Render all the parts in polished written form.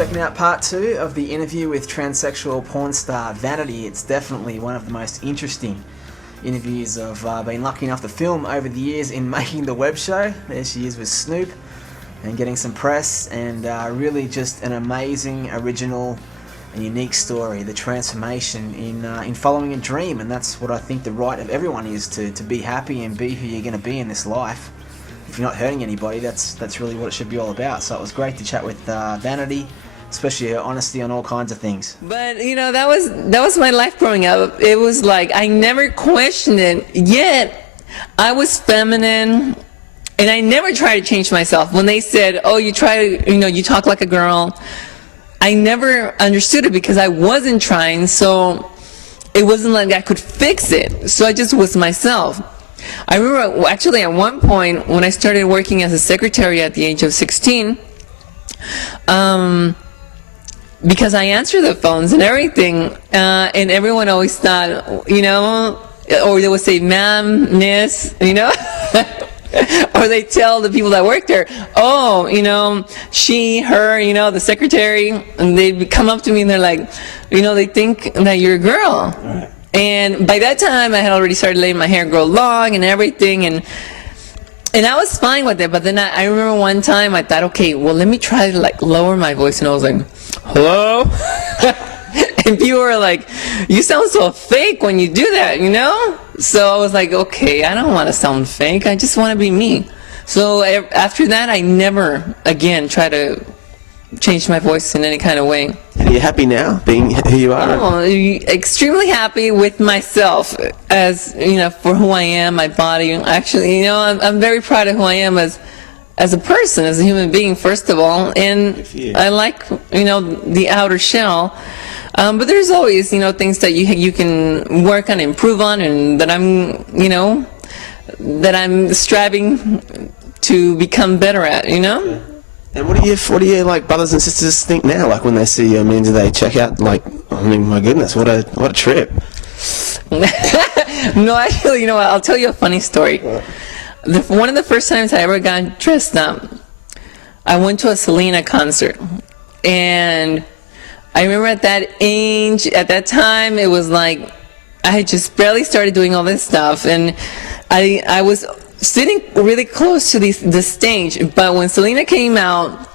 checking out part 2 of the interview with transsexual porn star Vaniity. It's definitely one of the most interesting interviews I've been lucky enough to film over the years in making the web show. There she is with Snoop and getting some press, and really just an amazing, original and unique story, the transformation in following a dream. And that's what I think the right of everyone is, to be happy and be who you're going to be in this life. If you're not hurting anybody, that's really what it should be all about. So it was great to chat with Vaniity, especially her honesty on all kinds of things. But you know, that was my life growing up. It was like I never questioned it, yet I was feminine, and I never tried to change myself. When they said, "Oh, you talk like a girl," I never understood it because I wasn't trying. So it wasn't like I could fix it. So I just was myself. I remember actually at one point when I started working as a secretary at the age of 16, because I answered the phones and everything, and everyone always thought, or they would say, "Ma'am, miss," or they tell the people that work there, "Oh, she, her, the secretary," and they come up to me and they're like, they think that you're a girl. Right. And by that time, I had already started letting my hair grow long and everything, and I was fine with it. But then I remember one time I thought, okay, well, let me try to lower my voice, and I was like, "Hello," and people were like, "You sound so fake when you do that," So I was like, okay, I don't want to sound fake. I just want to be me. So after that, I never again try to change my voice in any kind of way. Are you happy now, being who you are? Oh, extremely happy with myself, as for who I am, my body. Actually, I'm very proud of who I am as a person, as a human being, first of all. And I like, the outer shell. But there's always, things that you can work on, improve on, and that I'm striving to become better at. And what do you like brothers and sisters think now? Like when they see you, do they check out? My goodness, what a trip! No, actually, I'll tell you a funny story. One of the first times I ever got dressed up, I went to a Selena concert, and I remember at that age, at that time, it was like I had just barely started doing all this stuff, and I was sitting really close to the stage. But when Selena came out,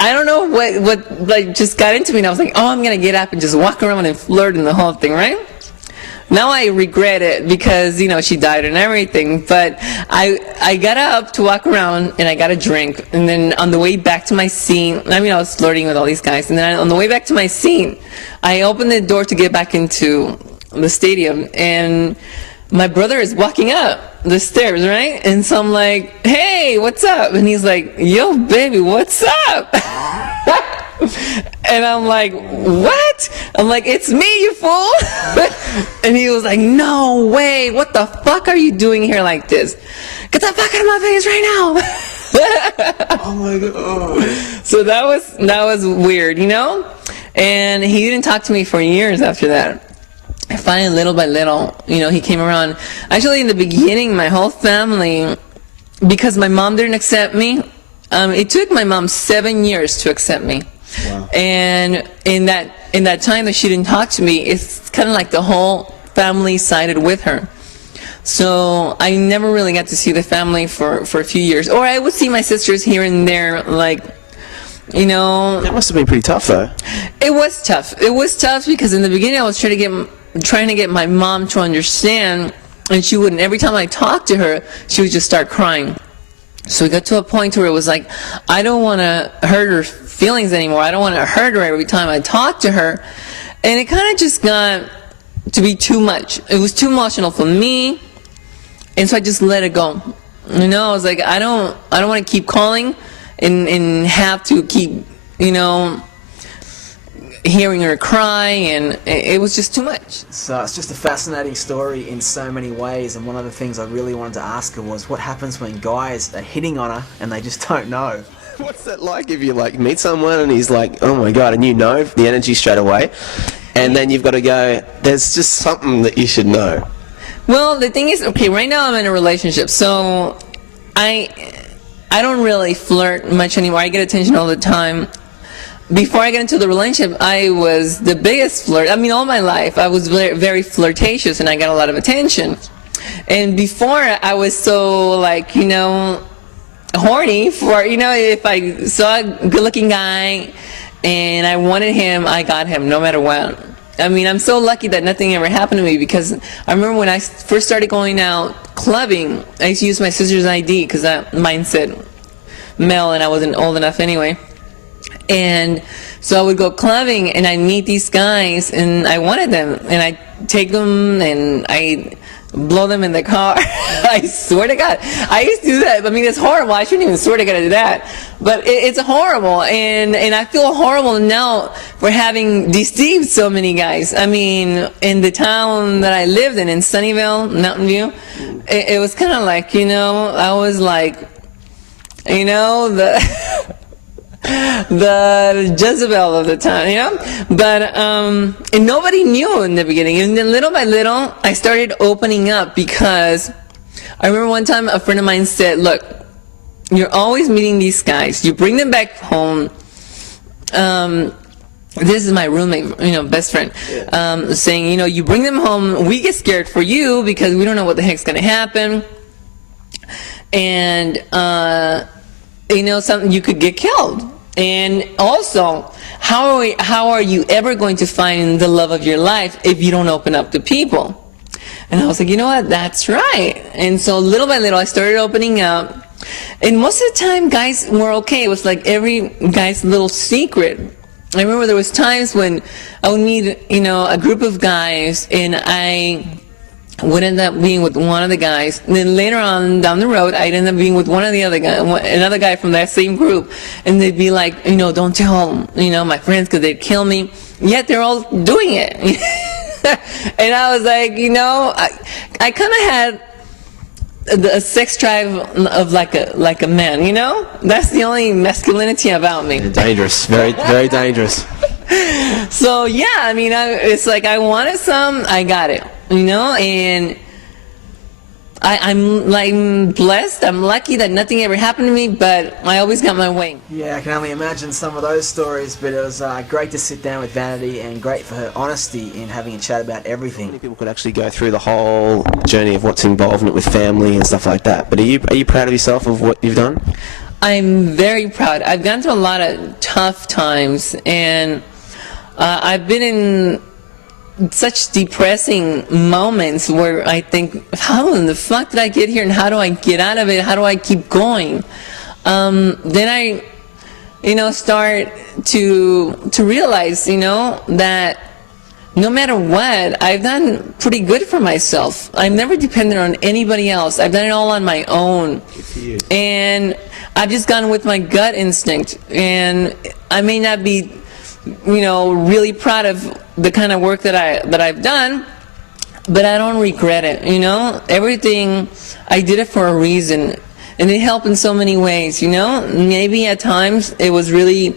I don't know what just got into me, and I was like, oh, I'm gonna get up and just walk around and flirt and the whole thing, right? Now I regret it because she died and everything, but I got up to walk around and I got a drink, and then on the way back to my seat, I was flirting with all these guys, and then on the way back to my seat, I opened the door to get back into the stadium, and my brother is walking up the stairs, right? And so I'm like, "Hey, what's up?" And he's like, "Yo, baby, what's up?" And I'm like, "What?" I'm like, "It's me, you fool." And he was like, "No way, what the fuck are you doing here like this? Get the fuck out of my face right now." Oh my god. So that was weird, And he didn't talk to me for years after that. Finally, little by little, he came around. Actually, in the beginning, my whole family, because my mom didn't accept me, it took my mom 7 years to accept me. Wow. And in that time that she didn't talk to me, it's kind of like the whole family sided with her. So I never really got to see the family for a few years. Or I would see my sisters here and there, That must have been pretty tough, though. It was tough. It was tough because in the beginning I was trying to get my mom to understand, and she wouldn't. Every time I talked to her, she would just start crying. So we got to a point where it was like, I don't want to hurt her feelings anymore. I don't want to hurt her every time I talk to her. And it kind of just got to be too much. It was too emotional for me. And so I just let it go. I was like, I don't want to keep calling and have to keep, hearing her cry, and it was just too much. So it's just a fascinating story in so many ways, and one of the things I really wanted to ask her was what happens when guys are hitting on her and they just don't know. What's that like if you meet someone and he's like, oh my god, and the energy straight away, and then you've got to go, there's just something that you should know? Well, the thing is, okay, right now I'm in a relationship, so I don't really flirt much anymore. I get attention all the time. before I got into the relationship, I was the biggest flirt. I mean, all my life, I was very, very flirtatious, and I got a lot of attention. And before, I was so, like, you know, horny for, you know, if I saw a good-looking guy and I wanted him, I got him, no matter what. I mean, I'm so lucky that nothing ever happened to me, because I remember when I first started going out clubbing, I used to use my sister's ID, because mine said male, and I wasn't old enough anyway. And so I would go clubbing, and I'd meet these guys, and I wanted them, and I'd take them, and I blow them in the car. I swear to God, I used to do that. I mean, it's horrible. I shouldn't even swear to God to do that, but it's horrible, and I feel horrible now for having deceived so many guys. I mean, in the town that I lived in Sunnyvale, Mountain View, it was kind of like, you know, I was like, you know, the Jezebel of the time, you know. But and nobody knew in the beginning, and then little by little I started opening up, because I remember one time a friend of mine said, look, you're always meeting these guys, you bring them back home. This is my roommate, you know, best friend, saying, you know, you bring them home, we get scared for you because we don't know what the heck's gonna happen, and you know, something, you could get killed. And also, how are you ever going to find the love of your life if you don't open up to people? And I was like, you know what, that's right. And so little by little I started opening up, and most of the time guys were okay. It was like every guy's little secret. I remember there was times when I would meet, you know, a group of guys, and I would end up being with one of the guys, and then later on down the road I'd end up being with one of the other guy, another guy from that same group, and they'd be like, you know, don't tell, you know, my friends, because they'd kill me. Yet they're all doing it. And I was like, you know, I kind of had a sex drive of like a man, you know. That's the only masculinity about me. Dangerous, very, very dangerous. So yeah, I mean, it's like I wanted some, I got it, you know, and I'm like blessed. I'm lucky that nothing ever happened to me, but I always got my way. Yeah, I can only imagine some of those stories, but it was great to sit down with Vanity, and great for her honesty in having a chat about everything. Many people could actually go through the whole journey of what's involved in it with family and stuff like that. But are you proud of yourself of what you've done? I'm very proud. I've gone through a lot of tough times, and I've been in such depressing moments where I think, how in the fuck did I get here, and how do I get out of it? How do I keep going? Then I, you know, start to realize, you know, that no matter what, I've done pretty good for myself. I've never depended on anybody else. I've done it all on my own. And I've just gone with my gut instinct. And I may not be, you know, really proud of the kind of work that I've done, but I don't regret it, you know. Everything, I did it for a reason, and it helped in so many ways, you know. Maybe at times it was really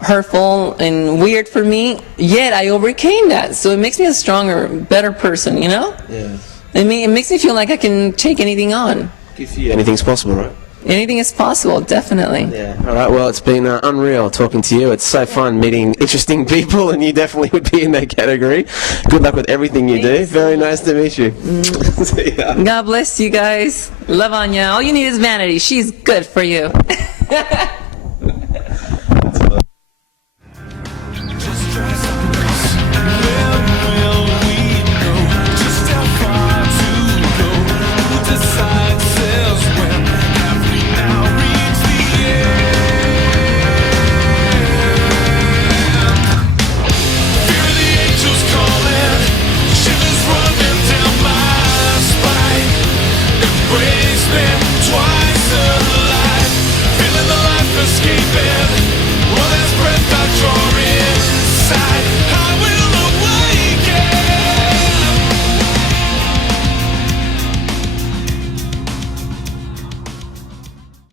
hurtful and weird for me, yet I overcame that, so it makes me a stronger, better person, you know. Yeah. I mean, it makes me feel like I can take anything on. Good for you. Anything's possible, right? Anything is possible, definitely. Yeah. All right. Well, it's been unreal talking to you. It's so fun meeting interesting people, and you definitely would be in that category. Good luck with everything you do. Very nice to meet you. See ya. God bless you guys. Love on ya. All you need is Vanity. She's good for you.